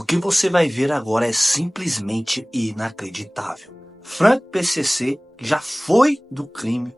O que você vai ver agora é simplesmente inacreditável. Frank PCC já foi do crime,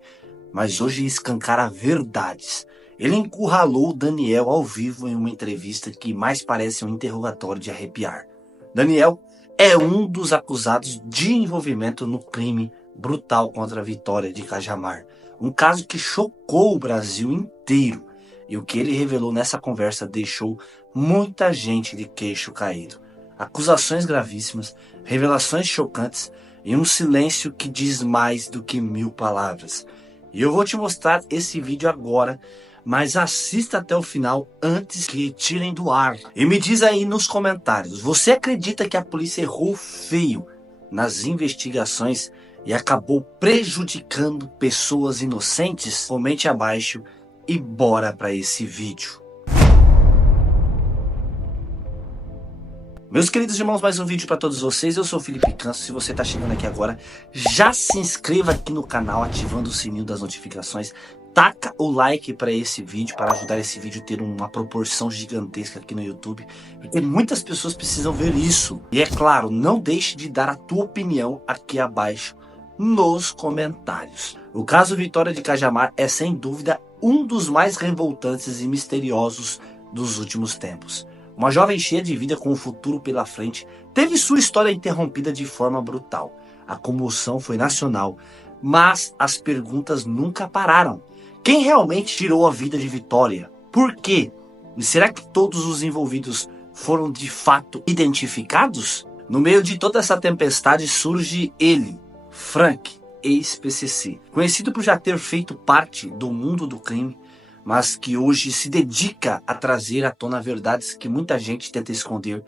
mas hoje escancara verdades. Ele encurralou Daniel ao vivo em uma entrevista que mais parece um interrogatório de arrepiar. Daniel é um dos acusados de envolvimento no crime brutal contra a Vitória de Cajamar. Um caso que chocou o Brasil inteiro. E o que ele revelou nessa conversa deixou muita gente de queixo caído. Acusações gravíssimas, revelações chocantes e um silêncio que diz mais do que 1000 palavras. E eu vou te mostrar esse vídeo agora, mas assista até o final antes que tirem do ar. E me diz aí nos comentários, você acredita que a polícia errou feio nas investigações e acabou prejudicando pessoas inocentes? Comente abaixo e bora para esse vídeo. Meus queridos irmãos, mais um vídeo para todos vocês. Eu sou o Felipe Canso. Se você está chegando aqui agora, já se inscreva aqui no canal, ativando o sininho das notificações. Taca o like para esse vídeo, para ajudar esse vídeo a ter uma proporção gigantesca aqui no YouTube, porque muitas pessoas precisam ver isso. E é claro, não deixe de dar a tua opinião aqui abaixo nos comentários. O caso Vitória de Cajamar é sem dúvida um dos mais revoltantes e misteriosos dos últimos tempos. Uma jovem cheia de vida com um futuro pela frente teve sua história interrompida de forma brutal. A comoção foi nacional, mas as perguntas nunca pararam. Quem realmente tirou a vida de Vitória? Por quê? E será que todos os envolvidos foram de fato identificados? No meio de toda essa tempestade surge ele, Frank, ex-PCC, conhecido por já ter feito parte do mundo do crime, mas que hoje se dedica a trazer à tona verdades que muita gente tenta esconder.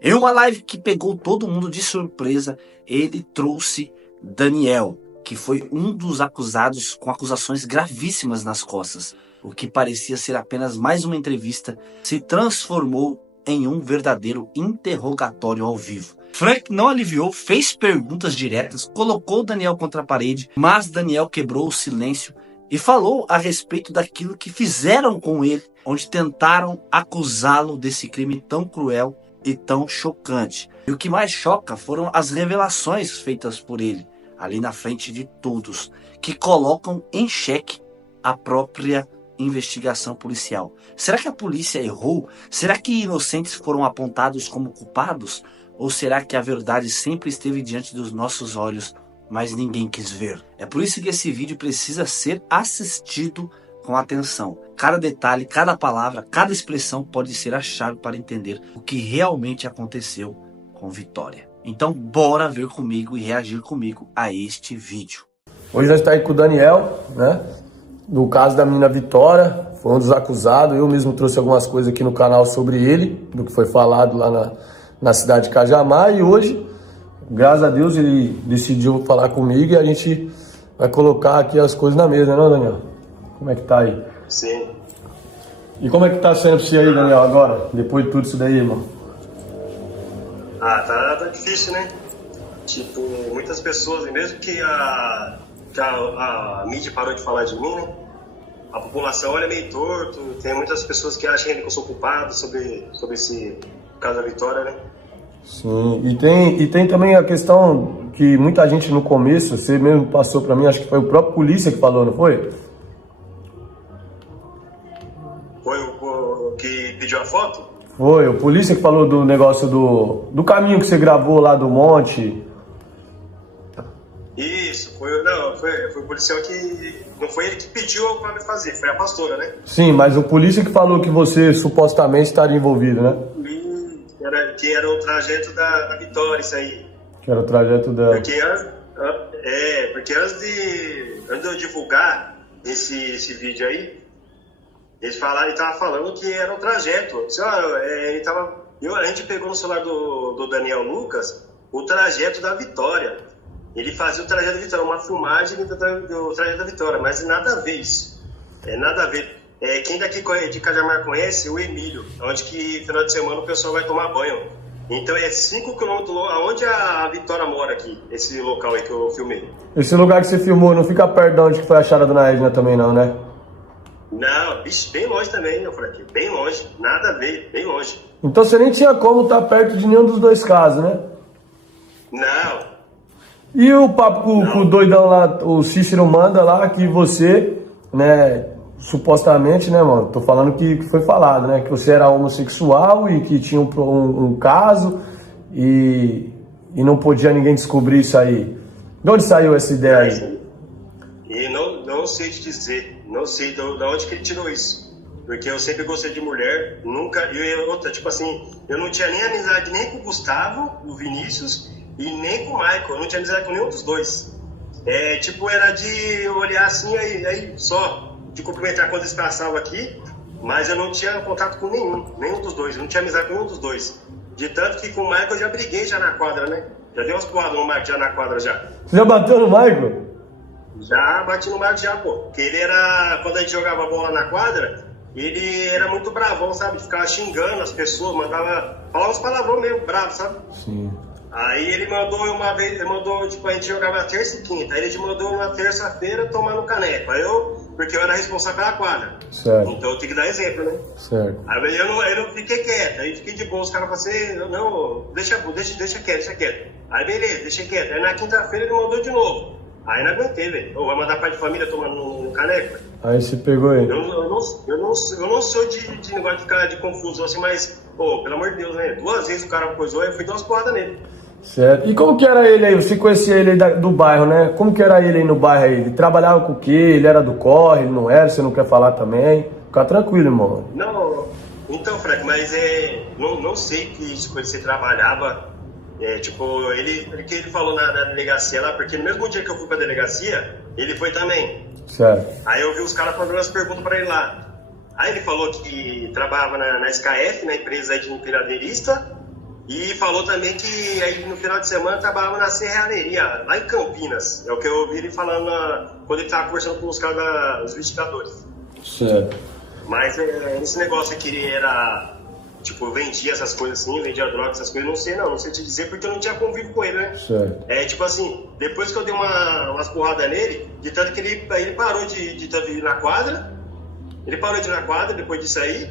Em uma live que pegou todo mundo de surpresa, ele trouxe Daniel, que foi um dos acusados com acusações gravíssimas nas costas. O que parecia ser apenas mais uma entrevista se transformou em um verdadeiro interrogatório ao vivo. Frank não aliviou, fez perguntas diretas, colocou Daniel contra a parede, mas Daniel quebrou o silêncio e falou a respeito daquilo que fizeram com ele, onde tentaram acusá-lo desse crime tão cruel e tão chocante. E o que mais choca foram as revelações feitas por ele, ali na frente de todos, que colocam em xeque a própria investigação policial. Será que a polícia errou? Será que inocentes foram apontados como culpados? Ou será que a verdade sempre esteve diante dos nossos olhos, mas ninguém quis ver? É por isso que esse vídeo precisa ser assistido com atenção. Cada detalhe, cada palavra, cada expressão pode ser a chave para entender o que realmente aconteceu com Vitória. Então bora ver comigo e reagir comigo a este vídeo. Hoje nós estamos aí com o Daniel, né? Do caso da menina Vitória, foi um dos acusados. Eu mesmo trouxe algumas coisas aqui no canal sobre ele, do que foi falado lá na cidade de Cajamar. E hoje, graças a Deus, ele decidiu falar comigo e a gente vai colocar aqui as coisas na mesa, né, Daniel? Como é que tá aí? Sim. E como é que tá sendo pra você aí, Daniel, agora? Depois de tudo isso daí, irmão? Ah, tá difícil, né? Tipo, muitas pessoas, e mesmo que a mídia parou de falar de mim, né? A população olha meio torto, tem muitas pessoas que acham que eu sou culpado sobre esse caso da Vitória, né? Sim, e tem também a questão que muita gente no começo, você mesmo passou pra mim, acho que foi o próprio polícia que falou, não foi? Foi o que pediu a foto? Foi, o polícia que falou do negócio do caminho que você gravou lá do monte. Isso, foi o policial que... Não foi ele que pediu pra me fazer, foi a pastora, né? Sim, mas o polícia que falou que você supostamente estaria envolvido, né? Que era o trajeto da Vitória, isso aí. Que era o trajeto dela. Porque antes de eu divulgar esse vídeo aí, ele tava falando que era um trajeto. A gente pegou no celular do Daniel Lucas o trajeto da Vitória. Ele fazia o trajeto da Vitória, uma filmagem do trajeto da Vitória, mas nada a ver isso. Nada a ver. Quem daqui de Cajamar conhece o Emílio, onde que final de semana o pessoal vai tomar banho. Então é 5 km aonde a Vitória mora aqui, esse local aí que eu filmei. Esse lugar que você filmou não fica perto de onde que foi achada a Dona Edna também não, né? Não, bicho, bem longe também, meu Frank, bem longe, nada a ver, bem longe. Então você nem tinha como estar perto de nenhum dos dois casos, né? Não. E o papo com o doidão lá, o Cícero manda lá que você, né, supostamente, né, mano, tô falando que foi falado, né, que você era homossexual e que tinha um caso e não podia ninguém descobrir isso aí. De onde saiu essa ideia aí? E não sei te dizer, não sei de onde que ele tirou isso. Porque eu sempre gostei de mulher, nunca, outra, tipo assim, eu não tinha nem amizade nem com o Gustavo, o Vinícius, e nem com o Michael, eu não tinha amizade com nenhum dos dois. Tipo, era de olhar assim, aí só, de cumprimentar quando eles passavam aqui, mas eu não tinha contato com nenhum dos dois, eu não tinha amizade com nenhum dos dois. De tanto que com o Michael eu já briguei já na quadra, né? Já dei umas porradas no Michael já na quadra já. Você já bateu no Michael? Já bati no Michael já, pô. Porque ele era, quando a gente jogava bola na quadra, ele era muito bravão, sabe? Ficava xingando as pessoas, falava uns palavrão mesmo, bravo, sabe? Sim. Aí ele mandou uma vez, tipo, a gente jogava terça e quinta, aí ele mandou uma terça-feira tomar no caneco. Aí porque eu era responsável pela quadra. Certo. Então eu tenho que dar exemplo, né? Certo. Aí eu não fiquei quieto, aí fiquei de boa, os caras falaram assim, não, deixa quieto. Aí beleza, deixa quieto. Aí na quinta-feira ele mandou de novo. Aí não aguentei, velho. Vai mandar pai de família tomar no caneco? Aí você pegou ele. Eu não sou de negócio de ficar de confusão assim, mas, pelo amor de Deus, né? 2 vezes o cara coisou, eu fui dar umas porradas nele. Certo. E como que era ele aí? Você conhecia ele aí do bairro, né? Como que era ele aí no bairro aí? Ele trabalhava com o quê? Ele era do corre? Ele não era? Você não quer falar também? Fica tranquilo, irmão. Não, então, Frank, mas não sei que tipo, você trabalhava. Tipo, que ele falou na delegacia lá, porque no mesmo dia que eu fui pra delegacia, ele foi também. Certo. Aí eu vi os caras fazendo umas perguntas pra ele lá. Aí ele falou que trabalhava na SKF, na empresa aí de empilhadeirista, e falou também que aí no final de semana trabalhava na serralheria, lá em Campinas. É o que eu ouvi ele falando quando ele tava conversando com os caras dos investigadores. Certo. Mas esse negócio aqui ele era... Tipo, vendia essas coisas assim, vendia drogas, essas coisas, não sei te dizer porque eu não tinha convívio com ele, né? Certo. Tipo assim, depois que eu dei umas porradas nele, de tanto que ele parou de ir na quadra, depois disso aí,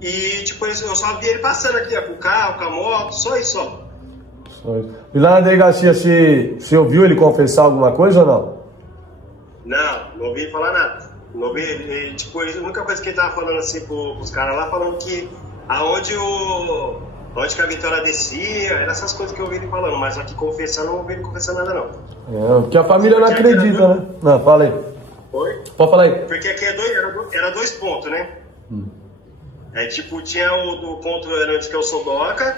e tipo, eu só vi ele passando aqui, ó, com o carro, com a moto, só isso, ó. E lá na delegacia, você ouviu ele confessar alguma coisa ou não? Não ouvi ele falar nada. Não ouvi, tipo, a única coisa que ele tava falando assim pros caras lá, falando que onde que a Vitória descia, eram essas coisas que eu ouvi ele falando, mas aqui confessando, não ouvi ele confessando nada não. Porque a família não acredita, né? Não, fala aí. Oi? Pode falar aí. Porque aqui era 2 pontos, né? Tipo, tinha o ponto antes que é o Sodoca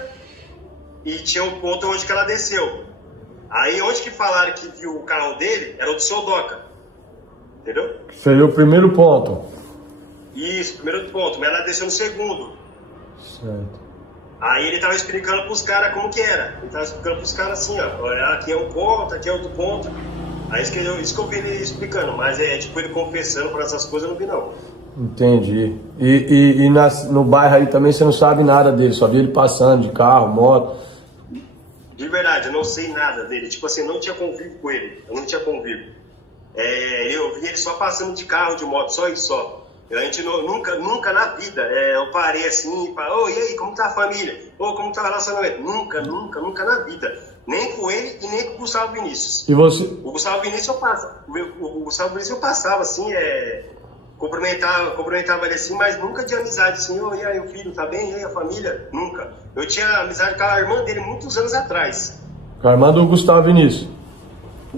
e tinha o ponto onde que ela desceu. Aí onde que falaram que viu o carro dele, era o do Sodoca. Entendeu? Seria o primeiro ponto. Isso, primeiro ponto, mas ela desceu no segundo. Certo. Aí ele tava explicando pros caras como que era. Ele tava explicando pros caras assim, ó. Olha, aqui é um ponto, aqui é outro ponto. Aí isso que eu vi ele explicando. Mas tipo, ele confessando por essas coisas, eu não vi não. Entendi. E no bairro aí também você não sabe nada dele, só viu ele passando de carro, moto. De verdade, eu não sei nada dele. Tipo assim, eu não tinha convívio com ele. Eu não tinha convívio. Eu vi ele só passando de carro, de moto, só isso, só. A gente nunca na vida eu parei assim e falei, e aí, como tá a família? Como tá o relacionamento? Nunca na vida. Nem com ele e nem com o Gustavo Vinícius. E você? O Gustavo Vinícius eu passava assim, cumprimentava ele assim, mas nunca de amizade assim, e aí o filho tá bem, e aí a família? Nunca. Eu tinha amizade com a irmã dele muitos anos atrás. Com a irmã do Gustavo Vinícius?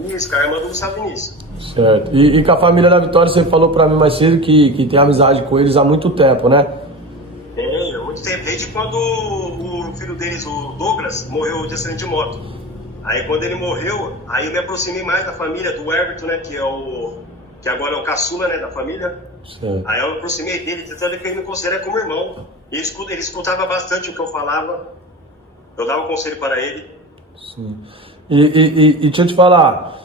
Isso, com a irmã do Gustavo Vinícius. Certo. E com a família da Vitória, você falou pra mim mais cedo que tem amizade com eles há muito tempo, né? Tem, há muito tempo. Desde quando o filho deles, o Douglas, morreu de acidente de moto. Aí quando ele morreu, aí eu me aproximei mais da família, do Everton, né? Que agora é o caçula, né, da família. Certo. Aí eu me aproximei dele, tentando que ele me considera como irmão. Ele escutava bastante o que eu falava. Eu dava um conselho para ele. Sim. E deixa eu te falar...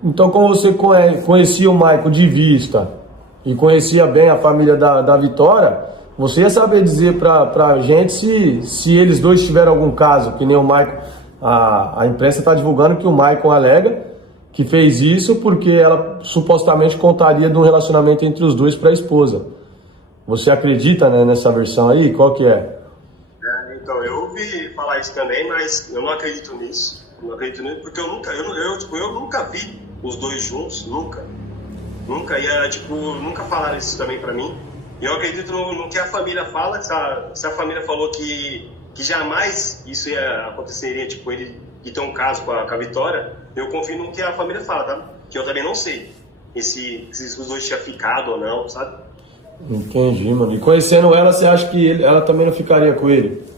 Então, como você conhecia o Michael de vista e conhecia bem a família da Vitória, você ia saber dizer pra gente se eles dois tiveram algum caso, que nem o Michael, a imprensa está divulgando que o Michael alega que fez isso porque ela supostamente contaria de um relacionamento entre os dois para a esposa. Você acredita, né, nessa versão aí? Qual que é? Então, eu ouvi falar isso também, mas eu não acredito nisso. Não acredito nisso, porque eu nunca vi os dois juntos, nunca. Nunca ia, tipo, nunca falaram isso também pra mim. E eu acredito no que a família fala. Se a família falou que jamais isso aconteceria, tipo, ele ter um caso com a Vitória, eu confio no que a família fala, tá? Que eu também não sei se os dois tinham ficado ou não, sabe? Entendi, mano. E conhecendo ela, você acha que ela também não ficaria com ele?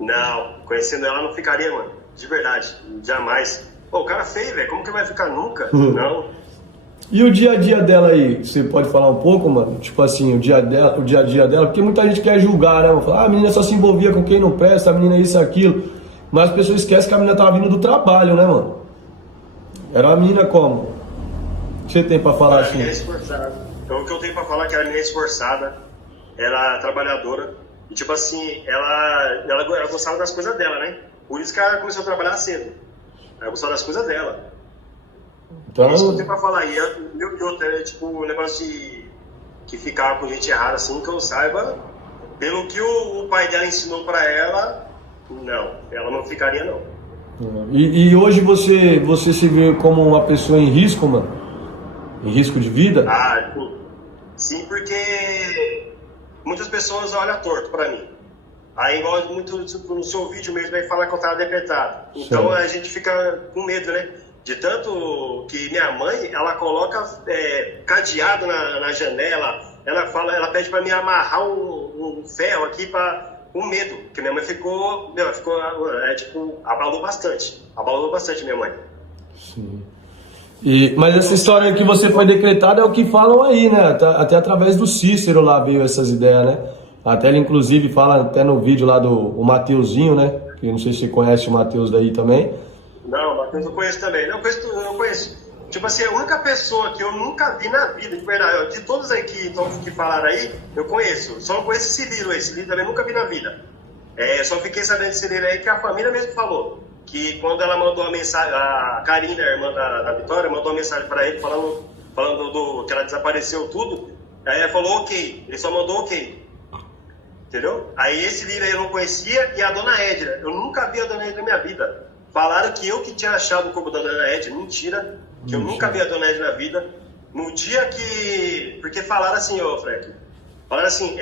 Não, conhecendo ela não ficaria, mano. De verdade, jamais. Pô, o cara feio, velho, como que vai ficar nunca? Não. E o dia a dia dela aí, você pode falar um pouco, mano? Tipo assim, o dia a dia dela, porque muita gente quer julgar, né? Falar, a menina só se envolvia com quem não presta, a menina isso, aquilo. Mas as pessoas esquecem que a menina tava vindo do trabalho, né, mano? Era a menina como? O que você tem pra falar assim? A menina é esforçada. Então o que eu tenho pra falar é que a menina é esforçada, ela é trabalhadora, e tipo assim, ela gostava das coisas dela, né? Por isso que ela começou a trabalhar cedo. Ela gostava das coisas dela. Então... É isso que eu tenho pra falar. E eu tipo, o negócio que ficava com gente errada, assim, que eu saiba, pelo que o pai dela ensinou pra ela, não, ela não ficaria, não. E hoje você se vê como uma pessoa em risco, mano? Em risco de vida? Ah, sim, porque muitas pessoas olham torto pra mim. Aí, igual muito no seu vídeo mesmo, vai falar que eu tava decretado. Então a gente fica com medo, né? De tanto que minha mãe, ela coloca cadeado na janela, ela pede pra mim amarrar um ferro aqui com medo. Porque minha mãe ficou tipo, abalou bastante minha mãe. Sim. Mas essa história que você foi decretado é o que falam aí, né? Até através do Cícero lá veio essas ideias, né? Até ele inclusive fala até no vídeo lá do Mateuzinho, né? Que não sei se você conhece o Mateus daí também. Não, o Mateus eu conheço também. Não, eu conheço. Tipo assim, a única pessoa que eu nunca vi na vida, de verdade, de todos aí que falaram aí, eu conheço. Só não conheço esse Lilo também nunca vi na vida. Só fiquei sabendo desse Lilo aí que a família mesmo falou. Que quando ela mandou a mensagem, a Karina, a irmã da Vitória, mandou uma mensagem para ele falando que ela desapareceu tudo, aí ela falou ok, ele só mandou ok. Entendeu? Aí esse Lira eu não conhecia e a dona Edna, eu nunca vi a dona Edna na minha vida. Falaram que eu que tinha achado o corpo da dona Edna, mentira, que eu nunca vi a dona Edna na vida. No dia que... Porque falaram assim, ô Frank, falaram assim,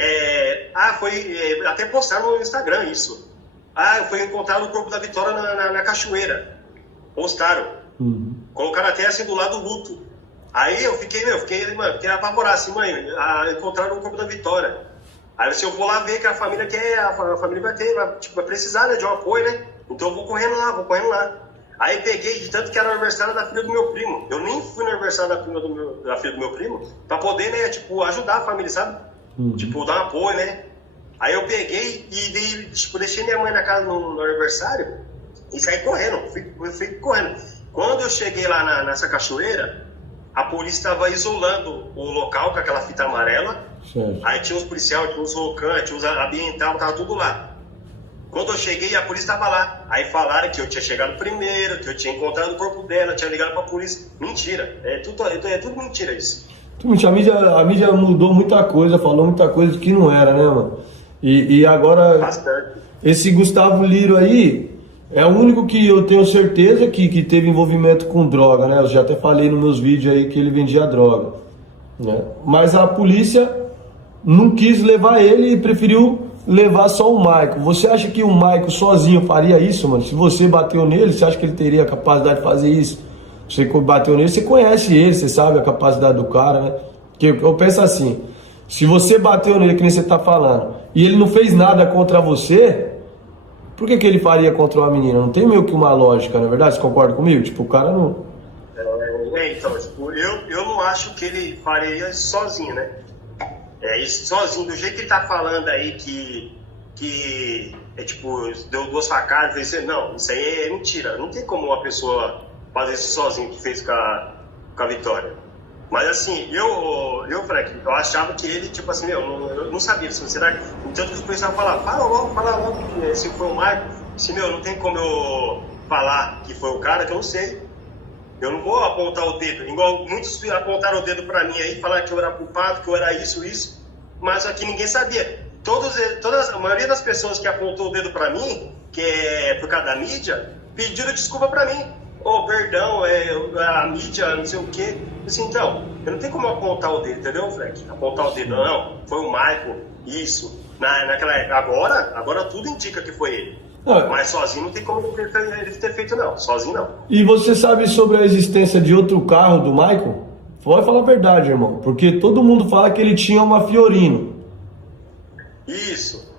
até postaram no Instagram isso. Foi encontrado o corpo da Vitória na cachoeira. Postaram. Colocaram até assim do lado do luto. Aí eu fiquei apavorado assim, mãe, encontraram o corpo da Vitória. Aí se eu vou lá ver que a família vai precisar, né, de um apoio, né? Então eu vou correndo lá. Aí peguei, de tanto que era o aniversário da filha do meu primo. Eu nem fui no aniversário da filha do meu primo pra poder, né, tipo, ajudar a família, sabe? Tipo, dar um apoio, né? Aí eu peguei e deixei minha mãe na casa no aniversário e saí correndo, fui correndo. Quando eu cheguei lá nessa cachoeira, a polícia estava isolando o local com aquela fita amarela. Certo. Aí tinha os policiais, tinha os rocantes, tinha os ambientais, tava tudo lá. Quando eu cheguei, a polícia estava lá. Aí falaram que eu tinha chegado primeiro, que eu tinha encontrado o corpo dela, tinha ligado pra polícia. Mentira, é tudo mentira isso. A mídia mudou muita coisa, falou muita coisa que não era, né, mano? E agora, bastante. Esse Gustavo Liro aí é o único que eu tenho certeza que teve envolvimento com droga, né? Eu já até falei nos meus vídeos aí que ele vendia droga, né? Mas a polícia não quis levar ele e preferiu levar só o Maico. Você acha que o Maico sozinho faria isso, mano? Se você bateu nele, você acha que ele teria a capacidade de fazer isso? Você bateu nele, você conhece ele, você sabe a capacidade do cara, né? Porque eu penso assim, se você bateu nele, que nem você tá falando, e ele não fez nada contra você, por que ele faria contra uma menina? Não tem meio que uma lógica, na verdade? Você concorda comigo? Tipo, o cara não... Então, tipo, eu não acho que ele faria isso sozinho, né? Isso sozinho, do jeito que ele tá falando aí que tipo, deu 2 facadas, não, isso aí é mentira. Não tem como uma pessoa fazer isso sozinho, que fez com a Vitória. Mas assim, Frank, eu achava que ele, tipo assim, eu não sabia, será que... Tanto que os policiais falavam, fala logo se foi o Marco. Não tem como eu falar que foi o cara, que eu não sei. Eu não vou apontar o dedo, igual muitos apontaram o dedo pra mim aí, falaram que eu era culpado, que eu era isso, mas aqui ninguém sabia. a maioria das pessoas que apontou o dedo pra mim, que é por causa da mídia, pediram desculpa pra mim. Perdão, a mídia, não sei o quê. Assim, então, eu não tenho como apontar o dedo, entendeu, Frank? Apontar o dedo, não. Foi o Michael, isso. Naquela época. Agora tudo indica que foi ele. Mas sozinho não tem como ele ter feito, não. Sozinho, não. E você sabe sobre a existência de outro carro do Michael? Pode falar a verdade, irmão. Porque todo mundo fala que ele tinha uma Fiorino. Isso.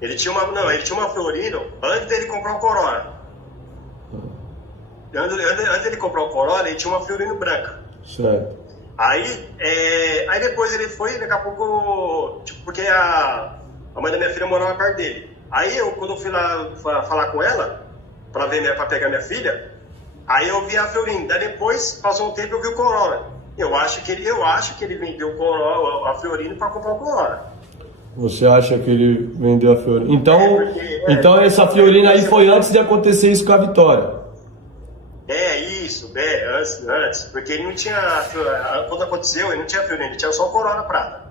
Ele tinha uma Fiorino antes dele comprar o Corolla. Antes dele comprar o Corolla, ele tinha uma Fiorino branca. Certo. Aí depois ele foi, daqui a pouco, tipo, porque a mãe da minha filha morava perto dele. Aí quando eu fui lá falar com ela, pra pegar minha filha, aí eu vi a Fiorino. Daí depois, passou um tempo, eu vi o Corolla. Eu acho que ele vendeu o Corolla, a Fiorino, pra comprar o Corolla. Você acha que ele vendeu a Fiorino? Então essa Fiorino aí foi antes de acontecer isso com a Vitória. Antes, porque ele não tinha, quando aconteceu, ele não tinha Fiorino, ele tinha só o Corolla prata.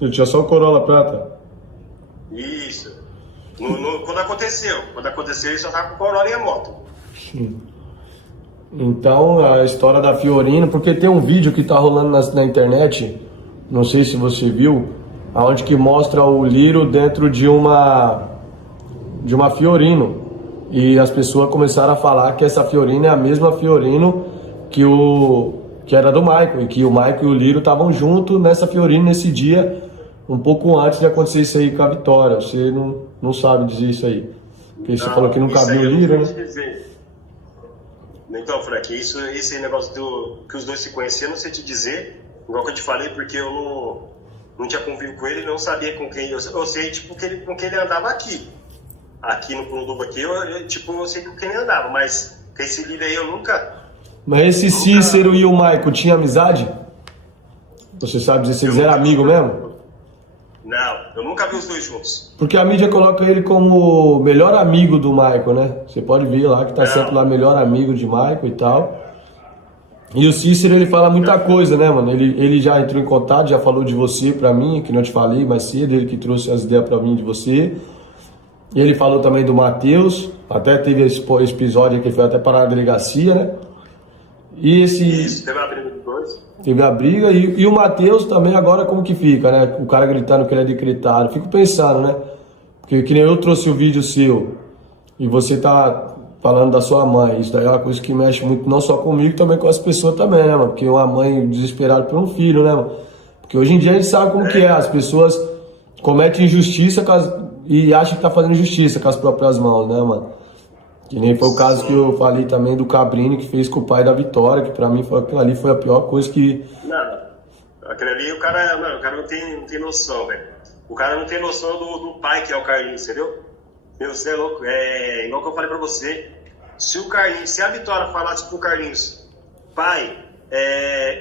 Ele tinha só o Corolla prata? Isso. Quando aconteceu, ele só tava com o Corolla e a moto. Sim. Então, a história da Fiorino, porque tem um vídeo que tá rolando na internet, não sei se você viu, onde que mostra o Liro dentro de uma Fiorino. E as pessoas começaram a falar que essa Fiorino é a mesma Fiorino que era do Michael, e que o Michael e o Liro estavam juntos nessa Fiorino nesse dia, um pouco antes de acontecer isso aí com a Vitória. Você não sabe dizer isso aí. Porque você falou que não cabia o Liro, né? Então, Frank, esse negócio que os dois se conheciam, não sei te dizer, igual que eu te falei, porque eu não tinha convívio com ele, não sabia com quem. Eu sei, tipo, com quem ele andava aqui. Aqui no Puruduba, eu sei com quem ele andava, mas com esse líder aí eu nunca. Mas esse Cícero e o Michael tinham amizade? Você sabe dizer se eles eram amigos mesmo? Não, eu nunca vi os dois juntos. Porque a mídia coloca ele como o melhor amigo do Michael, né? Você pode ver lá que tá sempre lá melhor amigo de Michael e tal. E o Cícero, ele fala muita coisa, né, mano? Ele já entrou em contato, já falou de você pra mim, que não te falei mais cedo, ele que trouxe as ideias pra mim de você. E ele falou também do Matheus, até teve esse episódio que foi até parar na delegacia, né? E Isso, teve a briga dos dois. Teve a briga e o Matheus também agora como que fica, né? O cara gritando que ele é decretado. Fico pensando, né? Porque que nem eu trouxe o vídeo seu e você tá falando da sua mãe. Isso daí é uma coisa que mexe muito, não só comigo, também com as pessoas também, né, mano? Porque uma mãe desesperada por um filho, né, mano? Porque hoje em dia a gente sabe como que é. As pessoas cometem injustiça e acham que tá fazendo justiça com as próprias mãos, né, mano? Que nem foi o caso que eu falei também do Cabrini, que fez com o pai da Vitória, que pra mim aquilo ali foi a pior coisa que... Não, aquele ali o cara não tem noção, velho. O cara não tem noção do pai que é o Carlinhos, entendeu? Meu, você é louco, igual que eu falei pra você. Se a Vitória falasse pro Carlinhos, pai,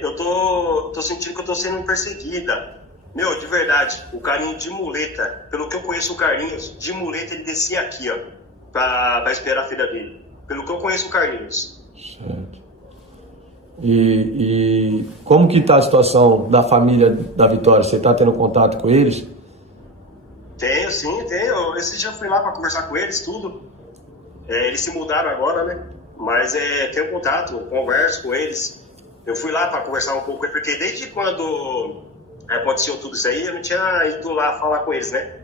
eu tô sentindo que eu tô sendo perseguida. Meu, de verdade, o Carlinhos de muleta, pelo que eu conheço o Carlinhos, de muleta ele descia aqui, ó. Pra esperar a filha dele. Pelo que eu conheço o Carlinhos. Certo. E como que tá a situação da família da Vitória? Você tá tendo contato com eles? Tenho. Esse dia eu fui lá pra conversar com eles, tudo. Eles se mudaram agora, né? Mas tenho contato, converso com eles. Eu fui lá pra conversar um pouco, porque desde quando aconteceu tudo isso aí, eu não tinha ido lá falar com eles, né?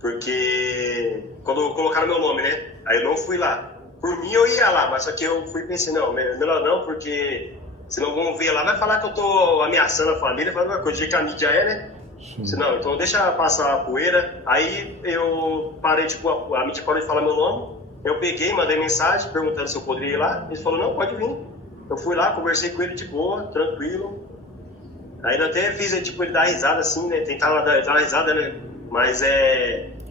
Porque quando colocaram meu nome, né? Aí eu não fui lá. Por mim eu ia lá, mas só que eu fui pensei, não, melhor não, porque senão vão ver lá, vai falar que eu tô ameaçando a família, falando uma coisa que a mídia né? Senão, então deixa passar a poeira. Aí eu parei, tipo, a mídia parou de falar meu nome. Eu peguei, mandei mensagem perguntando se eu poderia ir lá. Ele falou, não, pode vir. Eu fui lá, conversei com ele de boa, tranquilo. Ainda até fiz, tipo, ele dar risada assim, né? Tentar dar uma risada, né? Mas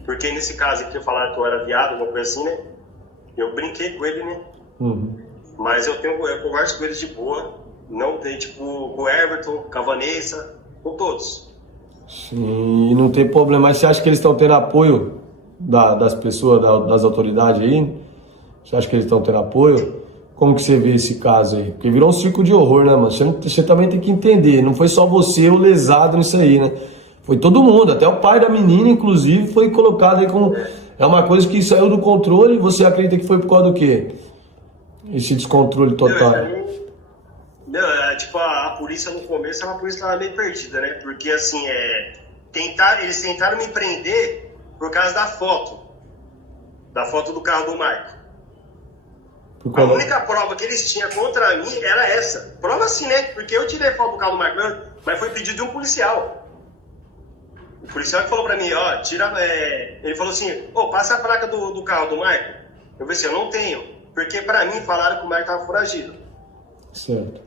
porque nesse caso aqui eu falaram que eu era viado, alguma coisa assim, né? Eu brinquei com ele, né? Uhum. Mas eu converso com eles de boa. Não tem, tipo, com o Everton, com a Vanessa, com todos. Sim, não tem problema. Mas você acha que eles estão tendo apoio das pessoas, das autoridades aí? Você acha que eles estão tendo apoio? Como que você vê esse caso aí? Porque virou um circo de horror, né, mano? Você também tem que entender. Não foi só você o lesado nisso aí, né? Foi todo mundo, até o pai da menina, inclusive, foi colocado aí como... É uma coisa que saiu do controle, você acredita que foi por causa do quê? Esse descontrole total. Tipo, a polícia no começo era uma polícia que estava meio perdida, né? Porque, assim, eles tentaram me prender por causa da foto do carro do Marco. A única prova que eles tinham contra mim era essa. Prova assim, né? Porque eu tirei foto do carro do Marco, mas foi pedido de um policial. O policial que falou pra mim, ó, ele falou assim, passa a placa do carro do Marco. Eu falei assim, eu não tenho. Porque pra mim falaram que o Marco tava foragido. Certo.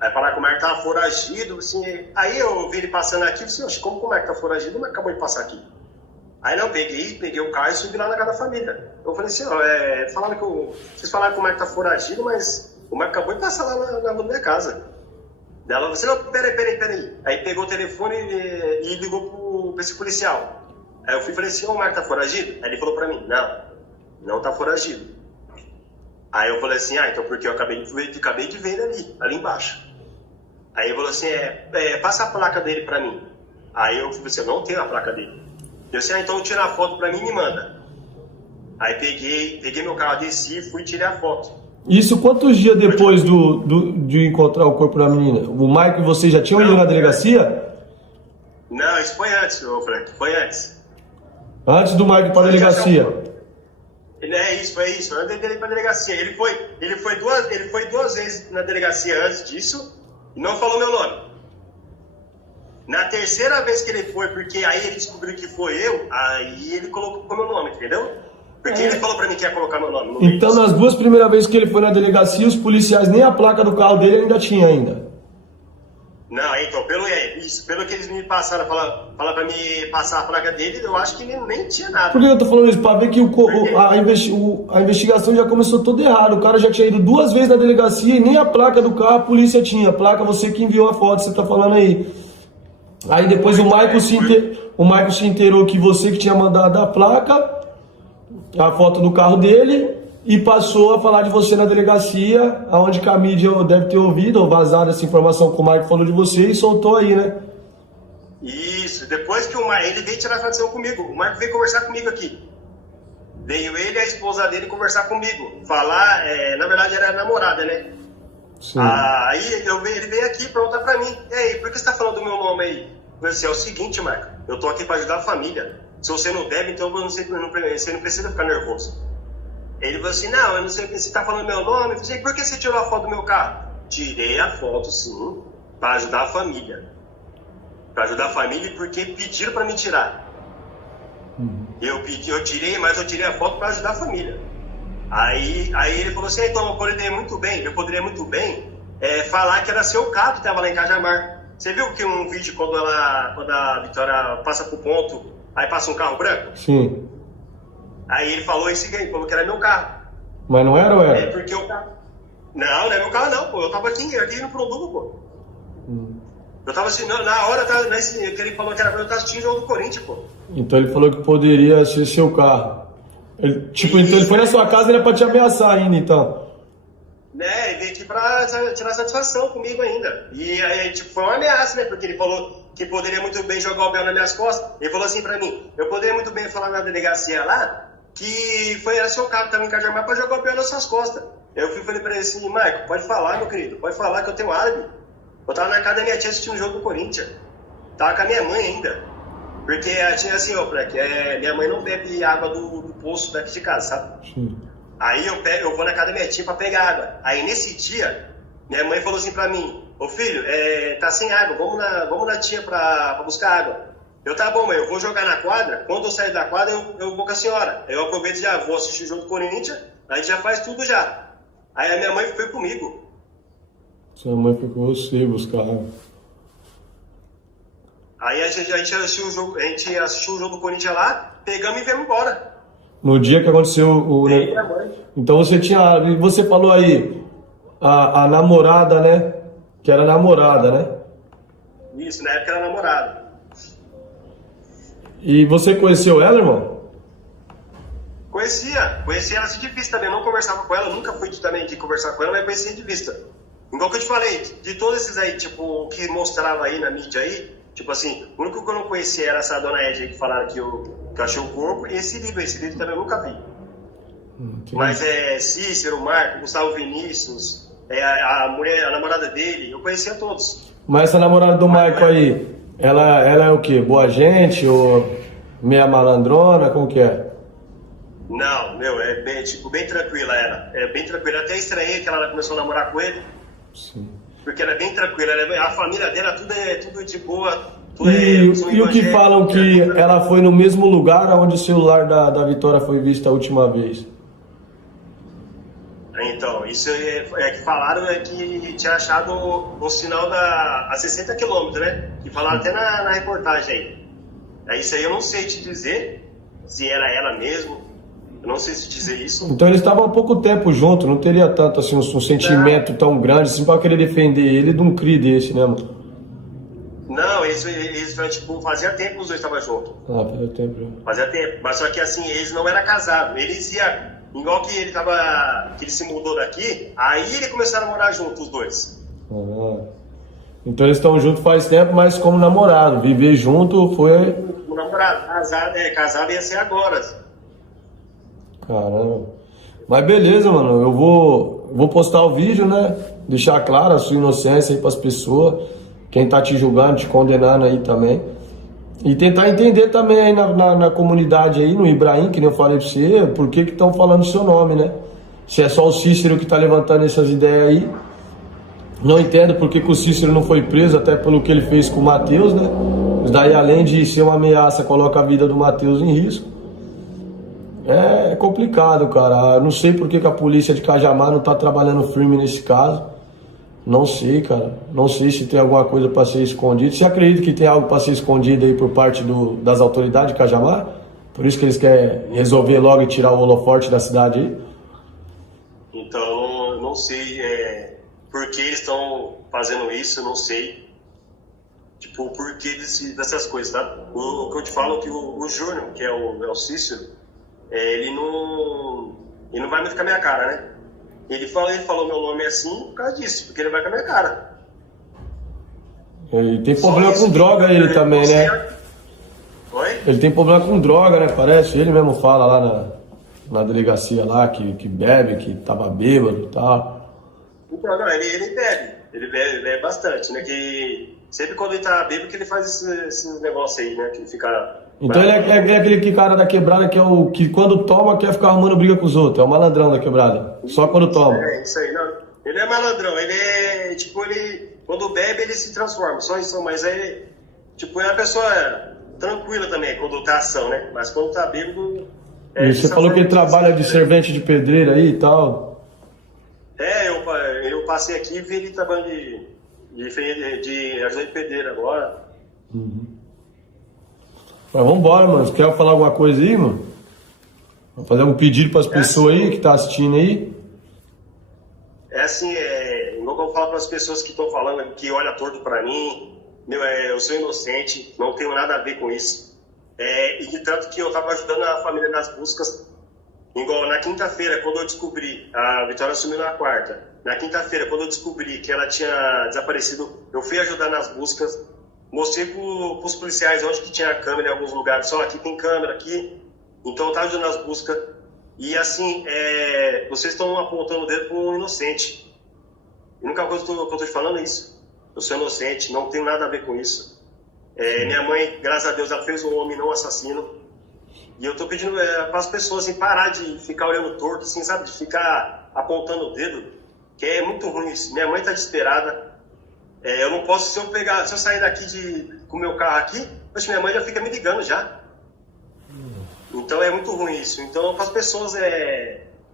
Aí falaram que o Marco tava foragido, assim. Aí eu vi ele passando aqui, eu falei assim, como que o Marco tá foragido? O Marco acabou de passar aqui. Aí não, peguei o carro e subi lá na casa da família. Eu falei assim, vocês falaram que o Marco tá foragido, mas o Marco acabou de passar lá na minha casa. Ela falou assim, não, peraí. Aí pegou o telefone e ligou pra esse policial. Aí eu fui e falei assim, o Marco tá foragido? Aí ele falou pra mim, não tá foragido. Aí eu falei assim, então porque eu acabei de ver ele ali embaixo. Aí ele falou assim, passa a placa dele pra mim. Aí eu falei assim, eu não tenho a placa dele. Eu disse, então tira a foto pra mim e me manda. Aí peguei meu carro, desci, fui e tirei a foto. Isso quantos dias depois de encontrar o corpo da menina? O Mike e você já tinham ido na delegacia? Não, isso foi antes, Frank, foi antes. Antes do Mike ir pra delegacia? Foi isso, antes dele ir pra delegacia. Ele foi duas vezes na delegacia antes disso e não falou meu nome. Na terceira vez que ele foi, porque aí ele descobriu que foi eu, aí ele colocou meu nome, entendeu? Porque ele falou pra mim que ia colocar meu nome. Então, nas duas primeiras vezes que ele foi na delegacia, os policiais nem a placa do carro dele ainda tinha ainda. Não, então, pelo que eles me passaram, falar pra me passar a placa dele, eu acho que ele nem tinha nada. Por que eu tô falando isso? Pra ver que a investigação já começou toda errada. O cara já tinha ido duas vezes na delegacia e nem a placa do carro a polícia tinha. A placa, você que enviou a foto, você tá falando aí. Aí depois o Michael se inteirou que você que tinha mandado a placa, a foto do carro dele, e passou a falar de você na delegacia, aonde que a mídia deve ter ouvido ou vazado essa informação que o Michael falou de você e soltou aí, né? Isso, depois que ele veio tirar satisfação comigo, o Michael veio conversar comigo aqui. Veio ele e a esposa dele conversar comigo, falar, na verdade era a namorada, né? Sim. Aí ele veio aqui perguntar pra mim, e aí, por que você tá falando do meu nome aí? Eu falei assim, é o seguinte, Michael, eu tô aqui pra ajudar a família. Se você não deve, então você não precisa ficar nervoso. Ele falou assim, não, eu não sei o que você tá falando meu nome. Eu falei, por que você tirou a foto do meu carro? Tirei a foto, sim, para ajudar a família. Para ajudar a família porque pediram para me tirar. Eu tirei, mas eu tirei a foto para ajudar a família. Aí ele falou assim, então eu poderia muito bem falar que era seu carro que estava lá em Cajamar. Você viu que um vídeo quando a Vitória passa pro ponto, aí passa um carro branco? Sim. Aí ele falou falou que era meu carro. Mas não era ou era? Porque o carro... Não é meu carro não, pô. Eu tava aqui no produto, pô. Eu tava assim, na hora que ele falou que era meu, eu tava assistindo o jogo do Corinthians, pô. Então ele falou que poderia ser seu carro. Então ele foi na sua casa e era pra te ameaçar ainda, então. Ele veio aqui pra tirar satisfação comigo ainda. E aí, foi uma ameaça, né? Porque ele falou que poderia muito bem jogar o Bel nas minhas costas. Ele falou assim pra mim, eu poderia muito bem falar na delegacia lá que era seu carro que tava em Cajamar pra jogar o Bel nas suas costas. Eu falei pra ele assim, Marco, pode falar, meu querido, pode falar que eu tenho álibi. Eu tava na casa da minha tia assistindo o jogo do Corinthians. Tava com a minha mãe ainda. Porque a tia assim, minha mãe não bebe água do poço daqui de casa, sabe? Sim. Aí eu vou na casa da minha tia pra pegar água. Aí nesse dia, minha mãe falou assim pra mim, ô filho, tá sem água, vamos na tia pra buscar água. Tá bom, mãe, eu vou jogar na quadra, quando eu sair da quadra eu vou com a senhora. Eu aproveito e já vou assistir o jogo do Corinthians, a gente já faz tudo já. Aí a minha mãe foi comigo. Sua mãe foi com você buscar água. Aí a gente assistiu o jogo do Corinthians lá, pegamos e viemos embora. No dia que aconteceu o... Então você falou aí, a namorada, né? Que era namorada, né? Isso, na época era namorada. E você conheceu ela, irmão? Conhecia ela assim de vista também, não conversava com ela, nunca fui também de conversar com ela, mas conhecia de vista. Igual que eu te falei, de todos esses aí, tipo, que mostrava aí na mídia aí, Tipo assim, o único que eu não conhecia era essa dona Ed aí que falaram que eu achei o corpo, e esse livro também eu nunca vi. Mas Cícero, Marco, Gustavo Vinícius, a mulher, a namorada dele, eu conhecia todos. Mas essa namorada do Marco aí, ela é o quê? Boa gente ou meia malandrona? Como que é? Não, é bem tranquila ela. É bem tranquila. Até estranhei que ela começou a namorar com ele. Sim. Porque ela é bem tranquila. A família dela, tudo de boa. E o que falam que ela foi no mesmo lugar onde o celular da Vitória foi visto a última vez? Então, isso que falaram que tinha achado o sinal a 60 quilômetros, né? Que falaram até na reportagem aí. Isso aí eu não sei te dizer se era ela mesmo. Eu não sei se dizer isso. Então eles estavam há pouco tempo juntos, não teria tanto assim um sentimento tão grande assim pra querer defender ele de um CRI desse, né, mano? Não, eles tipo, fazia tempo que os dois estavam juntos. Ah, fazia tempo já. Fazia tempo, mas só que assim, eles não eram casados. Eles iam, igual que ele se mudou daqui, aí ele começaram a morar juntos, os dois. Ah, então eles estão juntos faz tempo, mas como namorado, viver junto foi... O namorado, casado ia ser agora. Caramba. Mas beleza, mano, eu vou postar o vídeo, né? Deixar claro a sua inocência aí pras pessoas. Quem tá te julgando, te condenando aí também. E tentar entender também aí na comunidade aí, no Ibrahim, que nem eu falei pra você, por que estão falando o seu nome, né? Se é só o Cícero que tá levantando essas ideias aí. Não entendo por que o Cícero não foi preso, até pelo que ele fez com o Matheus, né? Isso daí, além de ser uma ameaça, coloca a vida do Matheus em risco. É complicado, cara. Não sei por que a polícia de Cajamar não tá trabalhando firme nesse caso. Não sei, cara. Não sei se tem alguma coisa para ser escondido. Você acredita que tem algo para ser escondido aí por parte das autoridades de Cajamar? Por isso que eles querem resolver logo e tirar o holoforte da cidade aí? Então, não sei por que eles estão fazendo isso, não sei. Tipo, o porquê dessas coisas, tá? O que eu te falo é que o Júnior, que é o Cícero, ele não vai muito com a minha cara, né? Ele falou meu nome assim por causa disso, porque ele vai com a minha cara. Ele tem problema com droga ele também, né? Oi? Ele tem problema com droga, né? Parece, ele mesmo fala lá na delegacia lá que bebe, que tava bêbado e tal. Então, não, ele bebe bastante, né? Que sempre quando ele tá bêbado que ele faz esse negócio aí, né? Que fica... Então ele é aquele cara da quebrada que é o que quando toma quer ficar arrumando briga com os outros. É o malandrão da quebrada. Só quando toma. É, isso aí, não. Ele é malandrão, ele é, tipo, quando bebe ele se transforma, só isso, mas aí, tipo, é uma pessoa tranquila também, quando tá ação, né? Mas quando tá bêbado... E você falou que ele trabalha de servente de pedreiro aí e tal. Eu passei aqui e vi ele trabalhando de ajuda de pedreiro agora. Uhum. Mas vambora, mano. Você quer falar alguma coisa aí, mano? Vou fazer um pedido para as pessoas aí que tá assistindo aí. É assim, igual que eu falo para as pessoas que estão falando, que olham torto para mim, eu sou inocente, não tenho nada a ver com isso. E de tanto que eu estava ajudando a família nas buscas, igual na quinta-feira, quando eu descobri, a Vitória sumiu na quarta, na quinta-feira, quando eu descobri que ela tinha desaparecido, eu fui ajudar nas buscas, mostrei para os policiais onde que tinha câmera em alguns lugares, só aqui tem câmera, aqui, então eu estava ajudando nas buscas, e assim, vocês estão apontando o dedo para um inocente. E a única coisa que eu estou te falando é isso. Eu sou inocente, não tenho nada a ver com isso. Minha mãe, graças a Deus, ela fez um homem não assassino. E eu estou pedindo para as pessoas assim, parar de ficar olhando torto, assim, sabe? De ficar apontando o dedo, que é muito ruim isso. Minha mãe está desesperada. Eu não posso, se eu sair daqui com o meu carro aqui, minha mãe já fica me ligando já. Então é muito ruim isso. Então para as pessoas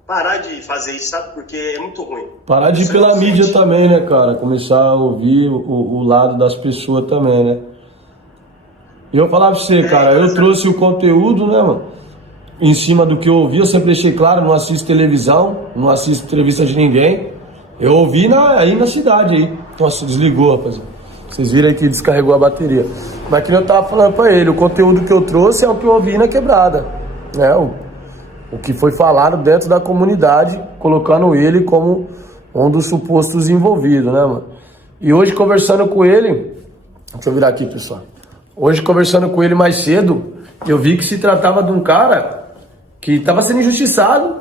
parar de fazer isso, sabe? Porque é muito ruim. Parar de ir pela mídia também, né, cara? Começar a ouvir o lado das pessoas também, né? E eu falar pra você, cara, eu trouxe o conteúdo, né, mano? Em cima do que eu ouvi, eu sempre deixei claro, não assisto televisão, não assisto entrevista de ninguém. Eu ouvi aí na cidade aí. Nossa, desligou, rapaziada. Vocês viram aí que descarregou a bateria. Mas que eu tava falando pra ele, o conteúdo que eu trouxe é o que eu ouvi na quebrada, né? O que foi falado dentro da comunidade, colocando ele como um dos supostos envolvidos, né, mano? E hoje, conversando com ele, Deixa eu virar aqui, pessoal. Hoje, conversando com ele mais cedo, eu vi que se tratava de um cara que estava sendo injustiçado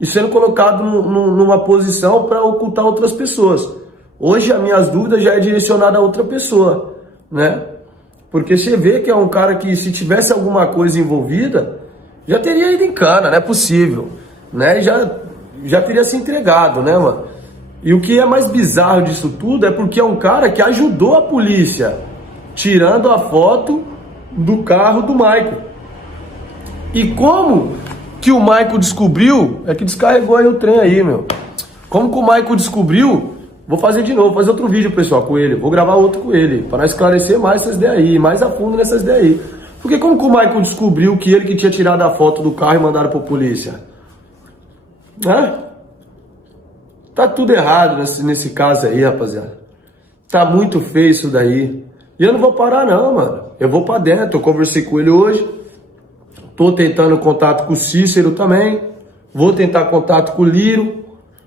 e sendo colocado numa posição para ocultar outras pessoas. Hoje, as minhas dúvidas já é direcionada a outra pessoa, né? Porque você vê que é um cara que, se tivesse alguma coisa envolvida, já teria ido em cana, não é possível, né? Já teria se entregado, né, mano? E o que é mais bizarro disso tudo é porque é um cara que ajudou a polícia, tirando a foto do carro do Michael. E como que o Michael descobriu? É que descarregou aí o trem aí, meu. Como que o Michael descobriu? Vou fazer de novo, vou fazer outro vídeo, pessoal, com ele. Vou gravar outro com ele, para esclarecer mais essas ideias aí, mais a fundo nessas ideias aí. Porque como que o Michael descobriu que ele que tinha tirado a foto do carro e mandaram pra polícia? Tá tudo errado nesse caso aí, rapaziada. Tá muito feio isso daí. E eu não vou parar não, mano. Eu vou pra dentro, eu conversei com ele hoje. Tô tentando contato com o Cícero também. Vou tentar contato com o Liro.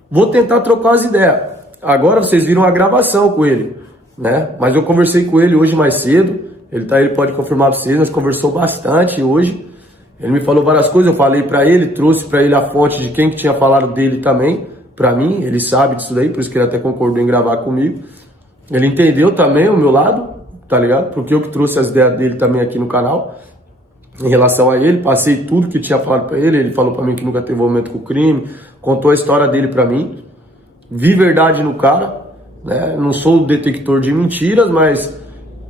Vou tentar trocar as ideias. Agora vocês viram a gravação com ele, né? Mas eu conversei com ele hoje mais cedo. Ele pode confirmar pra vocês, nós conversou bastante hoje. Ele me falou várias coisas, eu falei pra ele, trouxe pra ele a fonte de quem que tinha falado dele também, pra mim. Ele sabe disso daí, por isso que ele até concordou em gravar comigo. Ele entendeu também o meu lado, tá ligado? Porque eu que trouxe as ideias dele também aqui no canal. Em relação a ele, passei tudo que tinha falado pra ele. Ele falou pra mim que nunca teve envolvimento com o crime, contou a história dele pra mim. Vi verdade no cara, né? Não sou detector de mentiras, mas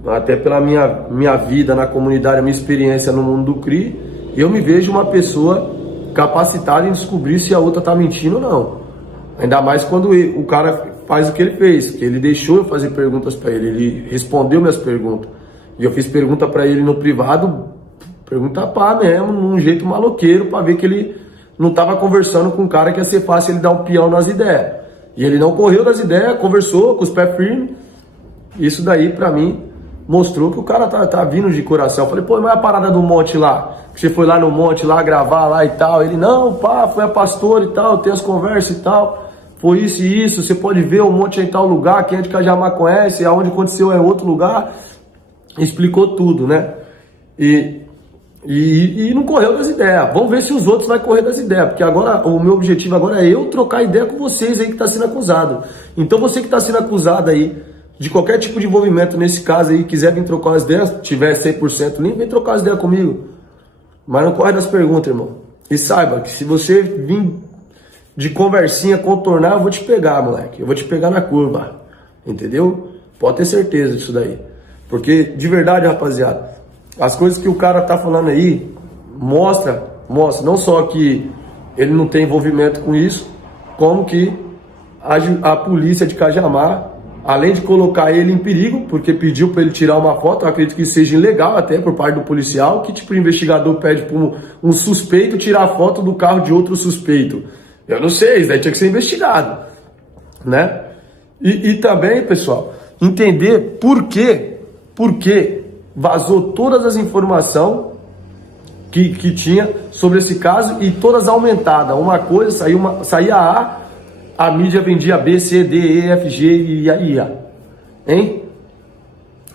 até pela minha vida na comunidade, a minha experiência no mundo do CRI, eu me vejo uma pessoa capacitada em descobrir se a outra tá mentindo ou não. Ainda mais quando o cara faz o que ele fez, que ele deixou eu fazer perguntas pra ele, ele respondeu minhas perguntas. E eu fiz pergunta pra ele no privado, pergunta pá mesmo, num jeito maloqueiro, pra ver que ele não tava conversando com um cara que ia ser fácil ele dar um peão nas ideias. E ele não correu das ideias, conversou com os pés firmes. Isso daí, pra mim, mostrou que o cara tá vindo de coração. Eu falei, pô, mas a parada do monte lá? Que você foi lá no monte, lá gravar lá e tal. Ele, não, pá, foi a pastora e tal, tem as conversas e tal. Foi isso e isso, você pode ver o monte em tal lugar, quem é de Cajamar conhece, aonde aconteceu é outro lugar. Explicou tudo, né? E não correu das ideias. Vamos ver se os outros vão correr das ideias. Porque agora, o meu objetivo agora é eu trocar ideia com vocês aí que tá sendo acusado. Então você que tá sendo acusado aí de qualquer tipo de envolvimento nesse caso aí, quiser vir trocar as ideias, tiver 100% limpo, vem trocar as ideias comigo. Mas não corre das perguntas, irmão. E saiba que se você vir de conversinha contornar, eu vou te pegar, moleque. Eu vou te pegar na curva. Entendeu? Pode ter certeza disso daí. Porque, de verdade, rapaziada, as coisas que o cara tá falando aí, mostra não só que ele não tem envolvimento com isso, como que a polícia de Cajamar, além de colocar ele em perigo, porque pediu para ele tirar uma foto, eu acredito que seja ilegal até por parte do policial, que tipo o investigador pede para um suspeito tirar a foto do carro de outro suspeito. Eu não sei, isso daí tinha que ser investigado, né? E também, pessoal, entender por que vazou todas as informações que tinha sobre esse caso e todas aumentadas. Uma coisa, saía a mídia vendia B, C, D, E, F, G e IA. Hein?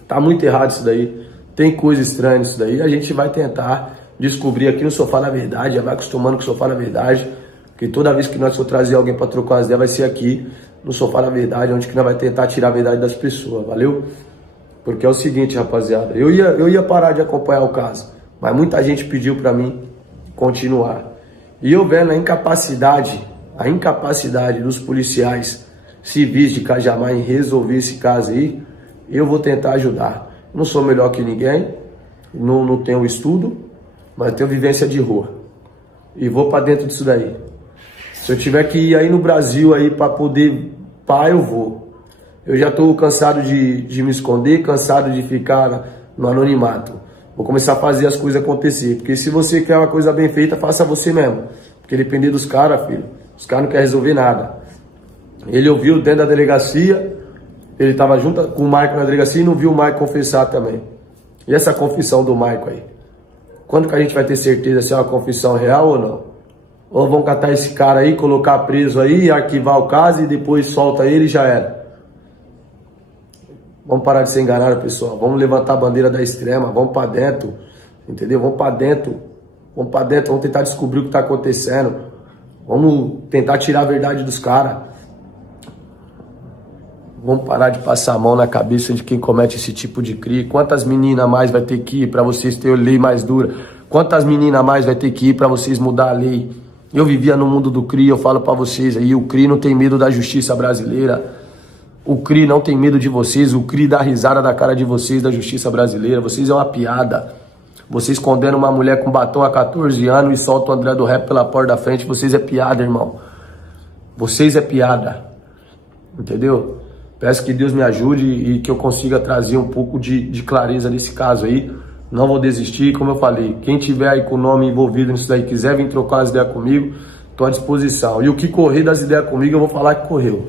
Tá muito errado isso daí. Tem coisa estranha nisso daí. A gente vai tentar descobrir aqui no Sofá da Verdade, já vai acostumando com o Sofá da Verdade, porque toda vez que nós for trazer alguém para trocar as ideias, vai ser aqui no Sofá da Verdade, onde que nós vai tentar tirar a verdade das pessoas, valeu? Porque é o seguinte, rapaziada, eu ia parar de acompanhar o caso, mas muita gente pediu para mim continuar. E eu vendo a incapacidade dos policiais civis de Cajamar em resolver esse caso aí, eu vou tentar ajudar. Não sou melhor que ninguém, não tenho estudo, mas tenho vivência de rua. E vou para dentro disso daí. Se eu tiver que ir aí no Brasil aí para poder, eu vou. Eu já tô cansado de me esconder, cansado de ficar no anonimato. Vou começar a fazer as coisas acontecer. Porque se você quer uma coisa bem feita, faça você mesmo. Porque depender dos caras, filho, os caras não querem resolver nada. Ele ouviu dentro da delegacia, ele tava junto com o Maico na delegacia e não viu o Maico confessar também. E essa confissão do Maico aí? Quando que a gente vai ter certeza se é uma confissão real ou não? Ou vão catar esse cara aí, colocar preso aí, arquivar o caso e depois solta ele e já era? Vamos parar de ser enganado, pessoal. Vamos levantar a bandeira da extrema. Vamos para dentro. Entendeu? Vamos para dentro. Vamos para dentro. Vamos tentar descobrir o que está acontecendo. Vamos tentar tirar a verdade dos caras. Vamos parar de passar a mão na cabeça de quem comete esse tipo de crime. Quantas meninas mais vai ter que ir para vocês terem lei mais dura? Quantas meninas mais vai ter que ir para vocês mudar a lei? Eu vivia no mundo do CRI, eu falo para vocês aí, o CRI não tem medo da justiça brasileira. O CRI não tem medo de vocês, o CRI dá risada da cara de vocês, da justiça brasileira. Vocês é uma piada. Vocês condenam uma mulher com batom há 14 anos e soltam o André do Rap pela porta da frente. Vocês é piada, irmão. Vocês é piada. Entendeu? Peço que Deus me ajude e que eu consiga trazer um pouco de clareza nesse caso aí. Não vou desistir, como eu falei. Quem tiver aí com o nome envolvido nisso daí, quiser vir trocar umas ideias comigo, estou à disposição. E o que correr das ideias comigo, eu vou falar que correu.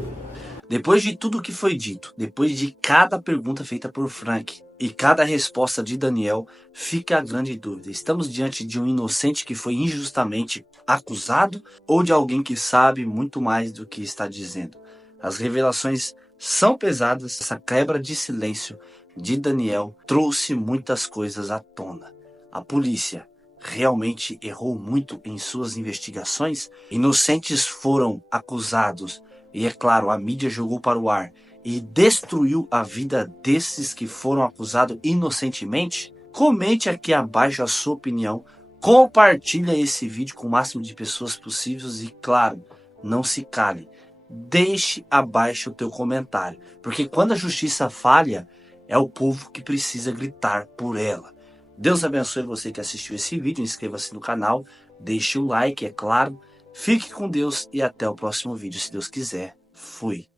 Depois de tudo que foi dito, depois de cada pergunta feita por Frank e cada resposta de Daniel, fica a grande dúvida. Estamos diante de um inocente que foi injustamente acusado ou de alguém que sabe muito mais do que está dizendo? As revelações são pesadas. Essa quebra de silêncio de Daniel trouxe muitas coisas à tona. A polícia realmente errou muito em suas investigações? Inocentes foram acusados. E é claro, a mídia jogou para o ar e destruiu a vida desses que foram acusados inocentemente? Comente aqui abaixo a sua opinião, compartilha esse vídeo com o máximo de pessoas possíveis e claro, não se cale. Deixe abaixo o teu comentário, porque quando a justiça falha, é o povo que precisa gritar por ela. Deus abençoe você que assistiu esse vídeo, inscreva-se no canal, deixe o like, é claro. Fique com Deus e até o próximo vídeo, se Deus quiser. Fui.